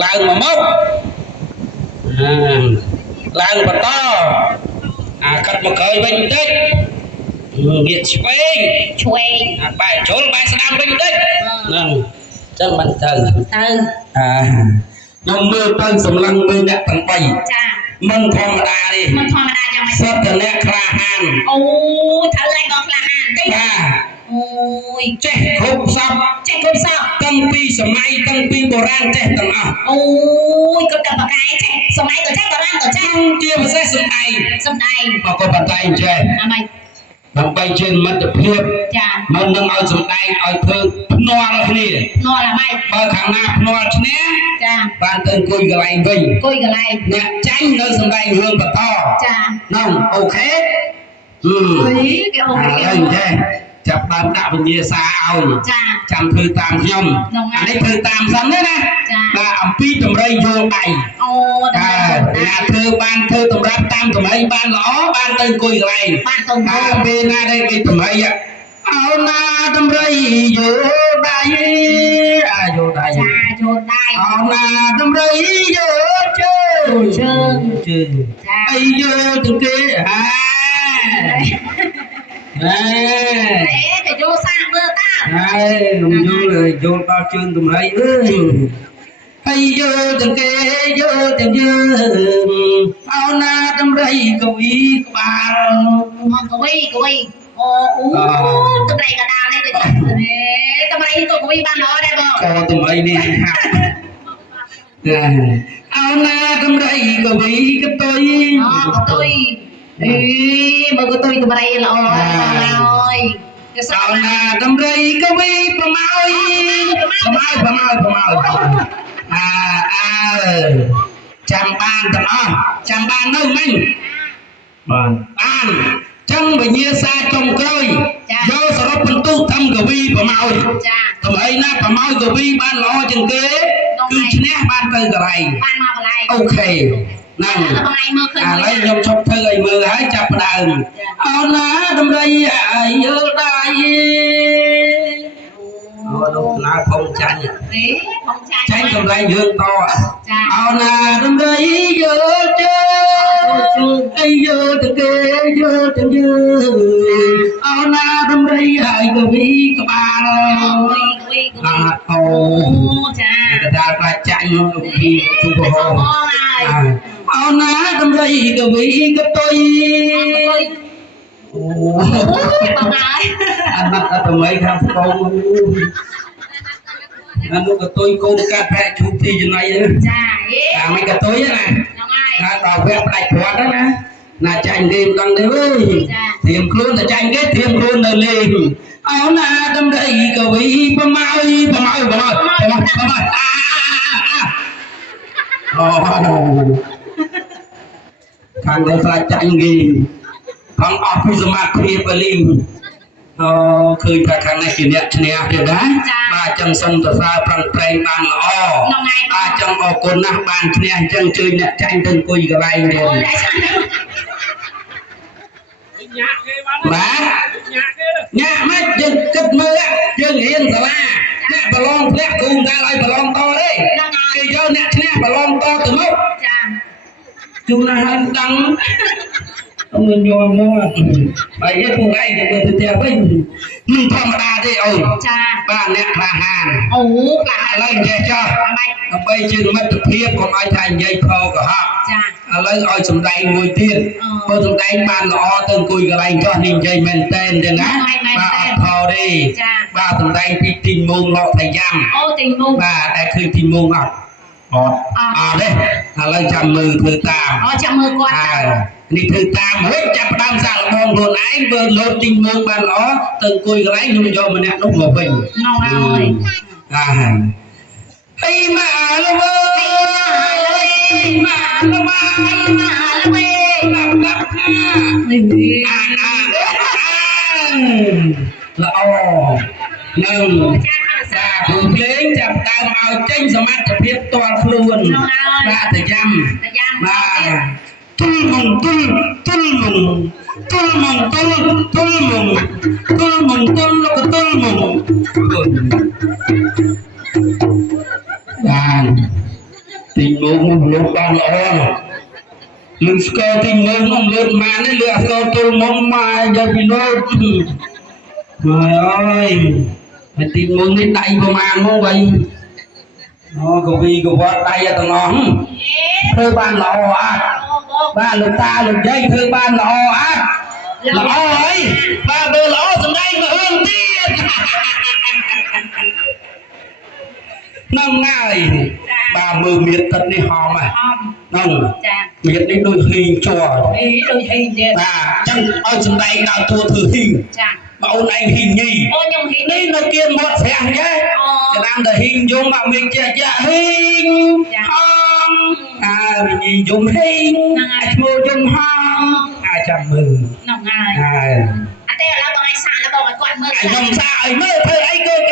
ឡើងមកមកឡើងបន្តកាត់មកក្រោយវិញបន្តិចងាកឆ្វេងបែរចូលបែរស្ដាំវិញបន្តិចហ្នឹងចឹងបានទៅខ្ញុំមើលទៅសម្លឹងមើលអ្នកទាំង3ចាមិនធម្មតាទេមិនធម្មតាយ៉ាងម៉េចសុទ្ធតែអ្នកក្លាហានអូត្រូវហើយបងក្លាហានទេចាអូយចេះគ្រប់សពតាំងពីសម័យតាំងពីបុរាណចេះទាំងអស់អូយគាត់តែបកាយចេះសម័យក៏ចេះបុរាណក៏ចេះជាពិសេសសំដែងបើក៏បន្តែងចេះដើម្បីជាមិត្តភាពចាមិននឹងឲ្យសំដែងឲ្យធ្វើភ្នាល់គ្នាភ្នាល់អ្ម៉េចបើខាងណាភ្នាល់ឈ្នះចាបានទៅអង្គុយកន្លែងវិញអ្នកចាញ់នៅសំដែងរឿងបន្តចានោះអូខេគេអូខេចេះចាប់បានដាក់វិញ្ញាសាឲ្យចាចាំធ្វើតាមខ្ញុំអានេះធ្វើតាមសិនណាបាទអំពីតម្រៃយល់ដៃអូណាធ្វើបានធ្វើតម្រាប់តាមតម្រៃបានល្អបានទៅអង្គុយកន្លែងបានទៅពេលណាដែលគេតម្រៃអោណាតម្រៃយល់ដៃយល់ដៃចាយល់ដៃអោណាតម្រៃយល់ជើងចាអីយល់ទាំងគេតែយល់សាកមើលតាយល់ដល់ជើងតម្រៃហើយយល់ទាំងគេយល់ទាំងយើងអោណាតម្រៃកវីក្បាលមកកវីអូតម្រៃកដាលនេះដូចតម្រៃទៅកវីបានល្អដែរបងតម្រៃនេះហាក់អោណាតម្រៃកវីកតុយកតុយមើលកតុយតម្រៃល្អហើយសោណាតម្រៃកវីប្រម៉ោយចាំបានទាំងអស់ចាំបាននៅមិញបានចឹងវិញ្ញាសាចុងក្រោយយកសរុបបន្ទុកធម្មកវីប្រម៉ោយតម្រៃណាប្រម៉ោយកវីបានល្អជាងគេគឺឈ្នះបានទៅកន្លែងបានមកកន្លែងអូខេហ្នឹងឥឡូវខ្ញុំឈប់ធ្វើឲ្យមើលហើយចាប់ផ្ដើមអូណាតម្រៃអាយល់ដៃអូណាផងចាញ់ចាញ់តម្រៃយើងតអូណាតម្រៃយល់ជើអីយល់ទាំងគេយល់ទាំងយើងអូណាតម្រៃហើយកវីក្បាលអូចាកដាលបាច់ចាញ់ពីទូបហោអូណាតម្រៃកវីកតុយអូបងហើយអត់តម្រៃខាងស្គមអានោះកតុយកូនកាត់ប្រាក់ជូបទីចំណៃចាអាមិនកតុយណាហ្នឹងហើយដល់វគ្គផ្ដាច់ព្រាត់ណាណាចាញ់គេមិនដឹងទេអើយធៀមខ្លួនតែចាញ់គេធៀមខ្លួននៅលេងអូណាតម្រៃកវីប្រម៉ោយអូខាងលើខ្លាចចាញ់គេផងអស់ពីសមាធិពលីអូឃើញថាខាងនេះជាអ្នកឈ្នះទៀតណាបាទចឹងសូមសរសើរប្រឹងប្រែងបានល្អបាទចឹងអរគុណណាស់បានឈ្នះអញ្ចឹងជួយអ្នកចាញ់ទៅអង្គុយកន្លែងទៀតបាទញ៉ាក់មិនយើងគិតមើលយើងរៀនសាលាអ្នកប្រឡងធ្លាក់គ្រូកាលឲ្យប្រឡងតទេគេយកអ្នកឈ្នះប្រឡងតទៅមកចាជួនណាស់ដឹងមិនយល់មកហើយពួកឯងទៅមើលទៅផ្ទះវិញមិនធម្មតាទេអូនចាបាទអ្នកក្លាហានអូក្លាហានឥឡូវចេះចោះដើម្បីជាមិត្តភាពកុំឲ្យថានិយាយខកកុហកចាឥឡូវឲ្យសំដែងមួយទៀតបើសំដែងបានល្អទៅអង្គុយកន្លែងចោះនេះនិយាយមែនតែនទេណាបាទអត់ខទេចាបាទសំដែងពីទីមងលោកថាយ៉ាំអូទីមងបាទតែឃើញទីមងអត់ទេឥឡូវចាំមើលធ្វើតាមចាំមើលគាត់នេះធ្វើតាមវិញចាប់ផ្ដើមសាកល្បងខ្លួនឯងបើលោតទីមងបានល្អទៅអង្គុយកន្លែងខ្ញុំយកម្នាក់នោះមកវិញនោះហើយអីមកលវើមកលវើល្អនឹងសាព្រមភ្លេងចាប់ដើមឲ្យចេញសមត្ថភាពផ្ទាល់ខ្លួនបាទតយ៉ាំបាទទុលមងលោកទុលមងបាន มือมันลงตอนอ่อนลืมสกอติมือมันเลือดมาเนี่ยเลือดสกอตัวมองมาจะพี่น้องเฮ้ยไอ้ติมือนี่ได้ประมาณมั้งvậyก็vìก็วัดได้ตลอดเธอบ้านหล่ออ่ะบ้านลูกตาลูกยัยเธอบ้านหล่ออ่ะหล่อเฮ้ยบ้านเบอร์หล่อสมัยมาเฮืองเตี้ยนั่งง่ายบ้ามือเมียตัดนี่หอมอ่ะนั่งเมียนี่โดยหิงชัวจังเอาสมัยดาวตัวถือหิงมาเอาไอ้หิงยี่นี่nó kia một phèn nhéจะนำแต่หิงยงมาmìnhจะหิงห้องmình dùngหิงมือdùngห้องจับมือน้องง่ายแต่เราต้องไอ้สาแล้วบอกไอ้กวาดมือไอ้น้องสาไอ้เมื่อเธอไอ้เกิด